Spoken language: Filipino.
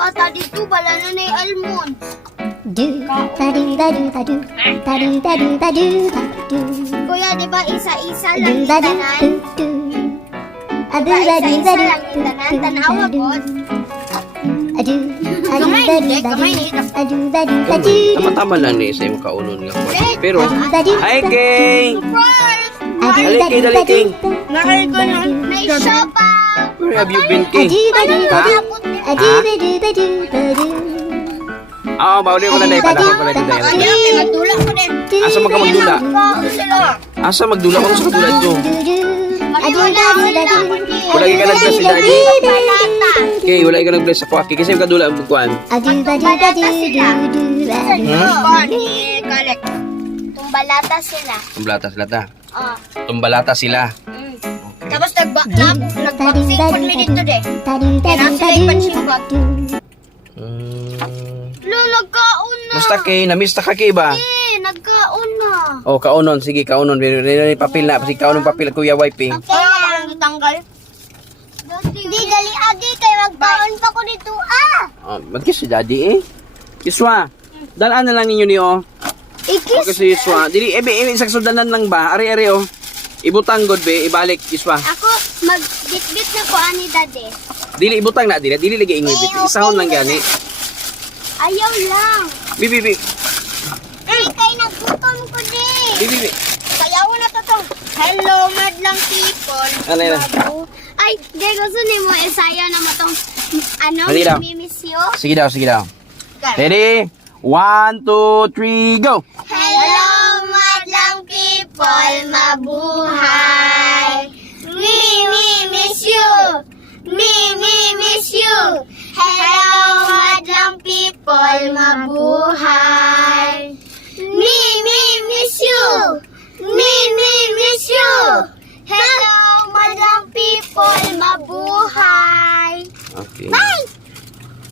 bata dito, bala na na yung almond. Kuya, di ba isa-isa lang yung tanan? Diba isa-isa lang yung tanan? Tanawa, boss. Gamay ni. Tama lang ni sa imong kaunon nga kwarta. Pero, hi King! Surprise! Dali King! Nakay ko na. May shoppa! Where have you been, King? Ha? Bauli ko na na ipadako ko na din dahil. Kaya, magdula ko din. Asa magka magdula? Sila. Asa magdula ko sa kadula ito? Wala Wala ka nag-bless si Daddy. Balata. Okay, wala ka nag-bless sa kwaki. Kasi yung kadula ang bukuan. Balata sila. Galek. Tumbalata sila. Tumbalata sila. Tapos nagbaksing po mi dito de. Kaya sila ipansimbag. Lo, nagkaon na. Musta Kay? Namista ka Kay ba? Nagkaon na. Oh, kaunon. Sige, kaunon. May papel na. Sige, kaunon papel. Kuya Wipe. Ang tanggal. Di dali agi kay magbaon pa ko dito Mag-kiss si Daddy eh. Kiswa. Dalaan na lang ninyo niyo. Ikis. Kasi Kiswa. Dili, isang sundanan lang ba? Ari-ari oh. Ibutang god be. Ibalik Kiswa. Ako magbitbit na ko ani dade. Dili, ibutang na. Dili lagi ingay bit. Isahon lang gani. Ayaw lang. Bibi. Kay naggutom ko di. Bibi. Sayaw na to tong. Hello madlang people. Ano yun? Ay, di gusto ni mo isayaw na mo tong Dali daw. mimiss you. Sige daw. Ready? 1, 2, 3, go! Hello madlang people, mabuhay. Me miss you. Me miss you. Hello madlang people, mabuhay.